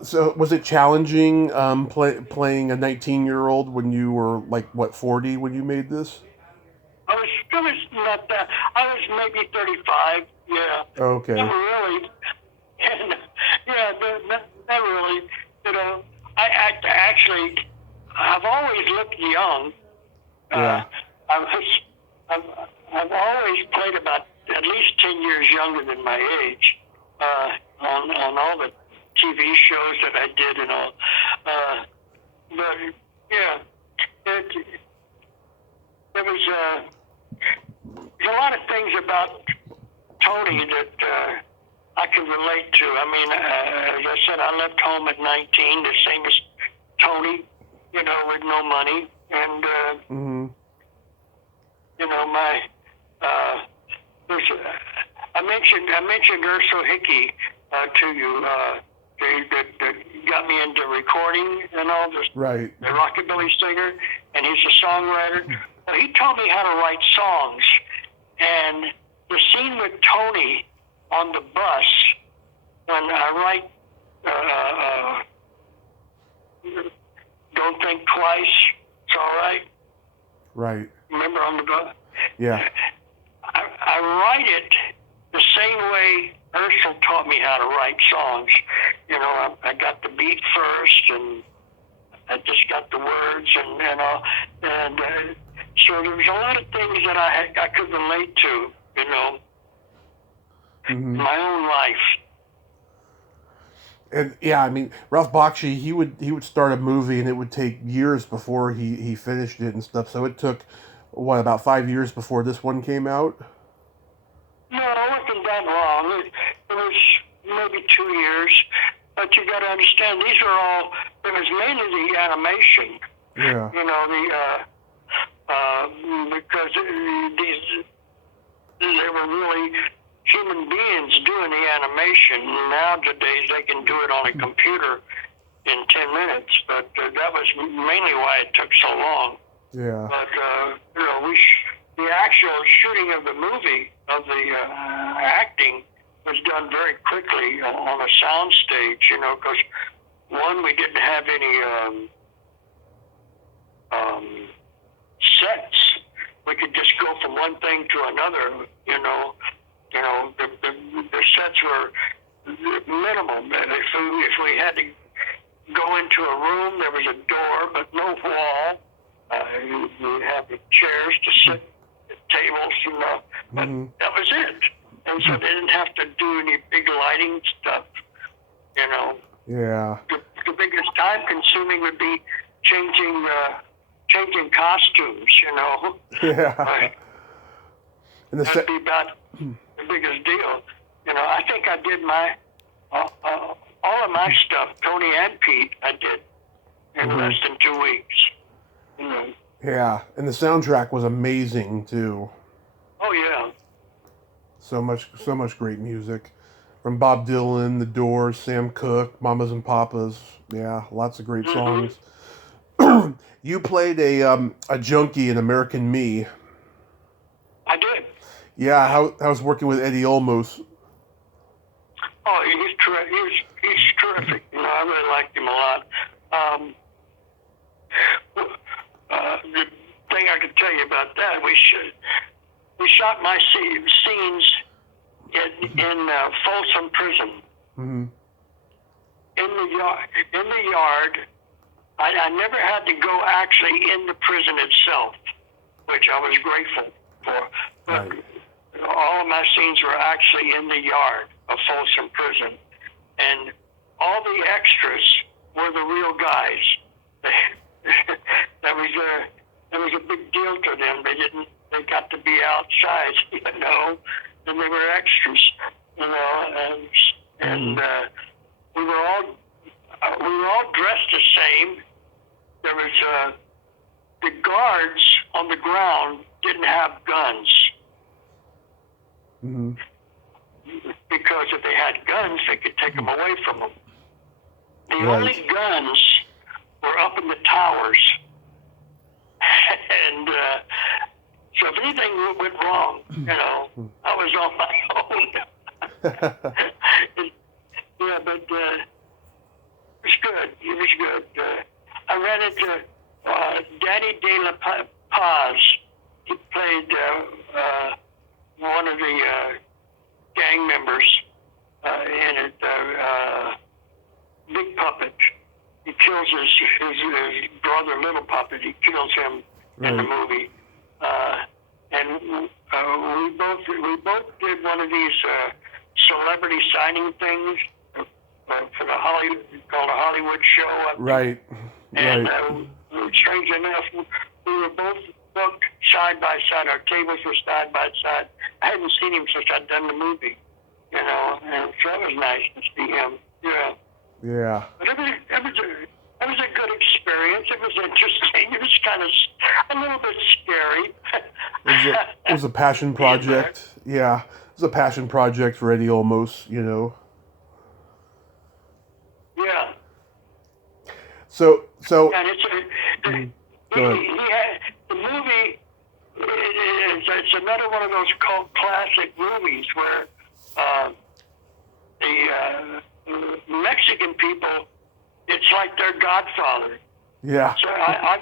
So was it challenging playing a 19-year-old when you were like 40 when you made this? I was not that. I was maybe 35. Yeah. Okay. Not really. Yeah, not really. You know, I've always looked young. Yeah. I've always played about at least 10 years younger than my age on all the TV shows that I did and all. But yeah, there was a lot of things about Tony that I could relate to. I mean, as I said, I left home at 19, the same as Tony, you know, with no money. And, you know, I mentioned Urso Hickey. to you. That got me into recording and all this. Right. The rockabilly singer, and he's a songwriter. Well, he taught me how to write songs. And the scene with Tony on the bus, when I write Don't Think Twice, it's all right. Right. Remember on the bus? Yeah. I write it the same way Ursel taught me how to write songs. You know, I got the beat first, and I just got the words, and so there was a lot of things that I could relate to, you know, my own life. And yeah, I mean, Ralph Bakshi, he would start a movie, and it would take years before he finished it and stuff. So it took about 5 years before this one came out. No, it wasn't that long. It was maybe 2 years. But you got to understand, these are all. It was mainly the animation. Yeah. You know, because they were really human beings doing the animation. Nowadays, they can do it on a computer in 10 minutes. But that was mainly why it took so long. Yeah. But you know, the actual shooting of the movie, of the acting, was done very quickly on a sound stage, you know, because one, we didn't have any sets. We could just go from one thing to another, you know. You know, the sets were minimum. If we had to go into a room, there was a door, but no wall. You have the chairs to sit, tables, you know, but that was it. And so they didn't have to do any big lighting stuff, you know. Yeah. The biggest time consuming would be changing costumes, you know. Yeah. That'd be about the biggest deal. You know, I think I did my all of my stuff, Tony and Pete, I did in less than 2 weeks. You know. Yeah, and the soundtrack was amazing too. Oh yeah. So much great music from Bob Dylan, The Doors, Sam Cooke, Mamas and Papas. Yeah, lots of great songs. You played a junkie in American Me. I did. Yeah, how's working with Eddie Olmos? Oh, he's terrific. You know, I really liked him a lot. The thing I could tell you about that, we shot my scenes in Folsom Prison. Mm-hmm. In the yard. I never had to go actually in the prison itself, which I was grateful for. But all of my scenes were actually in the yard of Folsom Prison, and all the extras were the real guys. That was a big deal to them. They got to be outside, you know, and they were extras, you know, and we were all dressed the same. There was the guards on the ground didn't have guns. Mm-hmm. Because if they had guns, they could take them away from them. The only guns were up in the towers. And so if anything went wrong, you know, I was on my own. Yeah, but it was good. It was good. I ran into Danny De La Paz. He played one of the gang members in it, Big Puppet. He kills his brother, Little Puppet. He kills him in the movie. And we both did one of these celebrity signing things for the called a Hollywood show. Right. And strange enough, we were both booked side by side. Our tables were side by side. I hadn't seen him since I'd done the movie, you know, and so it was nice to see him. Yeah. Yeah. But it was a good experience. It was interesting. It was kind of a little bit scary. It was a passion project. Yeah. It was a passion project for Eddie Olmos, you know. So And it's the movie. It's another one of those cult classic movies where the Mexican people, it's like their godfather. yeah. So I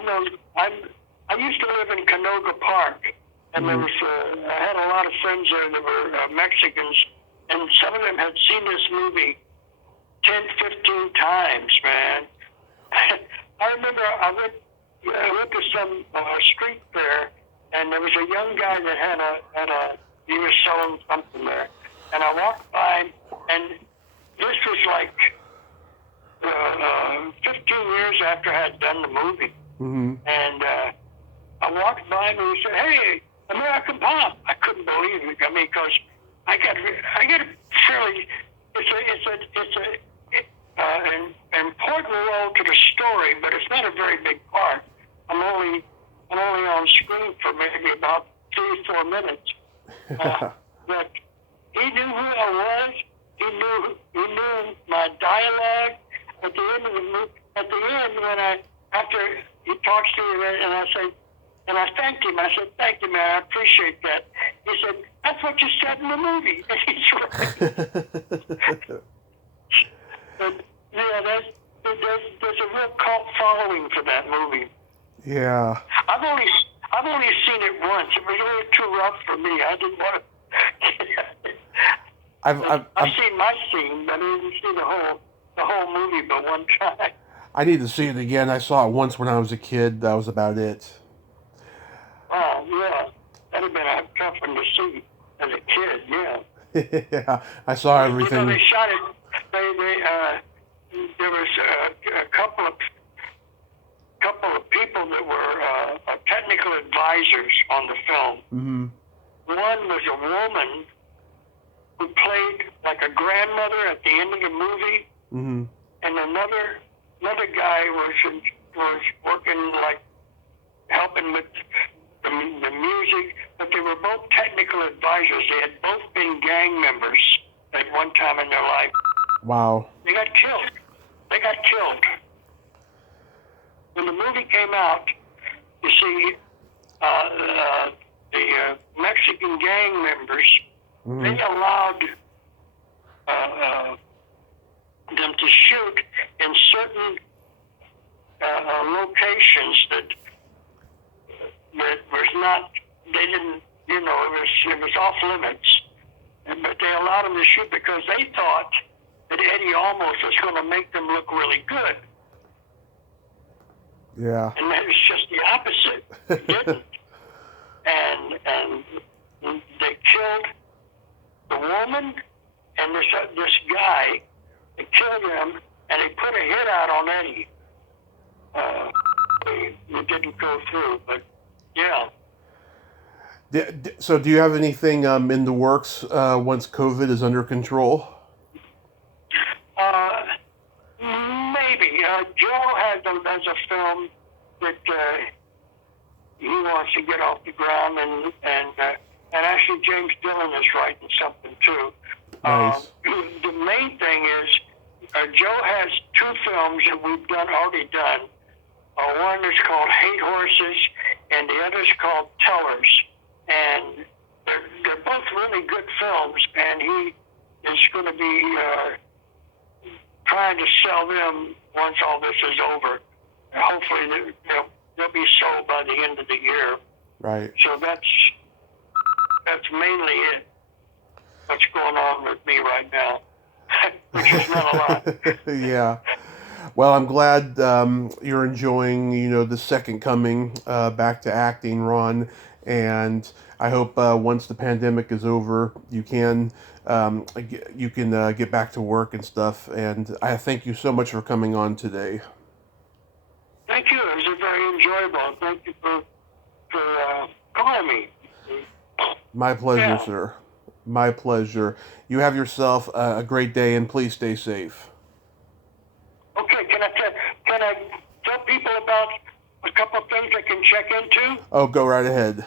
used to live in Canoga Park, and there was I had a lot of friends there that were Mexicans, and some of them had seen this movie 10, 15 times, man. I remember I went to some street fair, and there was a young guy that he was selling something there, and I walked by him, and this was like 15 years after I had done the movie, and I walked by him and he said, "Hey, American Pop!" I couldn't believe it. I mean, because I got a fairly an important role to the story, but it's not a very big part. I'm only on screen for maybe about 3-4 minutes. But he knew who I was. He knew my dialogue. At the end of the movie, after he talks to me, and I say, and I thanked him. I said, "Thank you, man. I appreciate that." He said, "That's what you said in the movie." And he's right. But yeah, there's a real cult following for that movie. Yeah. I've only seen it once. It was a little too rough for me. I didn't want to. I've seen my scene, but I didn't see the whole movie but one time. I need to see it again. I saw it once when I was a kid. That was about it. Oh yeah, that'd have been a tough one to see as a kid. Yeah. Yeah, I saw everything. You know, they shot it. There was a couple of people that were technical advisors on the film. Mm-hmm. One was a woman who played like a grandmother at the end of the movie, Mm-hmm. and another guy was working like helping with the music, but they were both technical advisors. They had both been gang members at one time in their life. Wow. They got killed. When the movie came out, you see, the Mexican gang members, they allowed them to shoot in certain locations that was not, they didn't, you know, it was off limits. But they allowed them to shoot because they thought that Eddie Olmos was going to make them look really good. Yeah. And that was just the opposite. It didn't. And they killed the woman and this guy. They killed him, and they put a hit out on Eddie. It didn't go through, but yeah. So do you have anything in the works once COVID is under control? Maybe. Joe has a film that he wants to get off the ground, and actually James Dillon is writing something too. Nice. The main thing is Joe has 2 films that we've already done. One is called Hate Horses, and the other is called Tellers. And they're both really good films, and he is going to be trying to sell them once all this is over. And hopefully they'll be sold by the end of the year. Right. So that's mainly it. What's going on with me right now, which is not a lot. Yeah. Well, I'm glad you're enjoying, the second coming back to acting, Ron. And I hope once the pandemic is over, you can get back to work and stuff. And I thank you so much for coming on today. Thank you. It was very enjoyable. Thank you for calling me. My pleasure, sir. My pleasure. You have yourself a great day, and please stay safe. Okay. Can I tell people about a couple of things they can check into? Oh, go right ahead.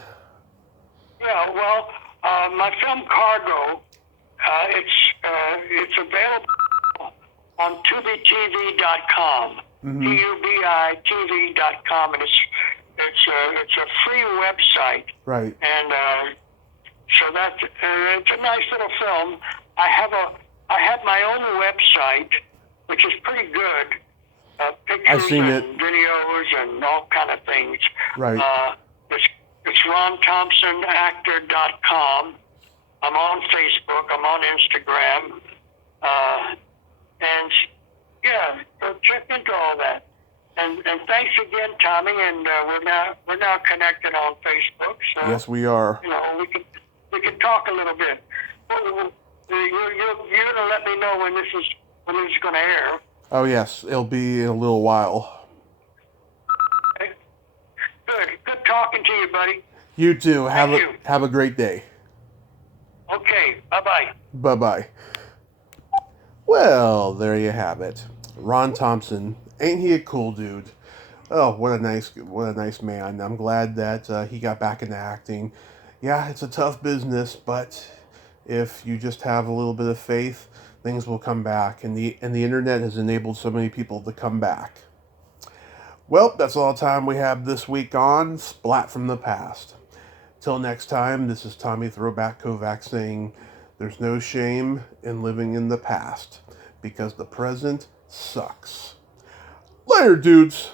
Yeah. Well, my film Cargo, it's available on tubetv.com. DUBITV.com, and it's a free website. Right. And so it's a nice little film. I have my own website, which is pretty good. Pictures I've seen and it. videos and all kind of things. Right. It's RonThompsonActor.com. I'm on Facebook. I'm on Instagram. And yeah, so check into all that. And thanks again, Tommy. And we're now connected on Facebook. So Yes, we are. you know we can talk a little bit. You're gonna let me know when this is going to air. Oh yes, it'll be in a little while. Okay. Good talking to you, buddy. You too. Thank you. Have a great day. Okay. Bye-bye. Bye-bye. Well, there you have it. Ron Thompson. Ain't he a cool dude? Oh, what a nice man. I'm glad that he got back into acting. Yeah, it's a tough business, but if you just have a little bit of faith, things will come back, and the internet has enabled so many people to come back. Well, that's all the time we have this week on Splat from the Past. Till next time, this is Tommy Throwback Kovac saying, there's no shame in living in the past, because the present sucks. Later, dudes.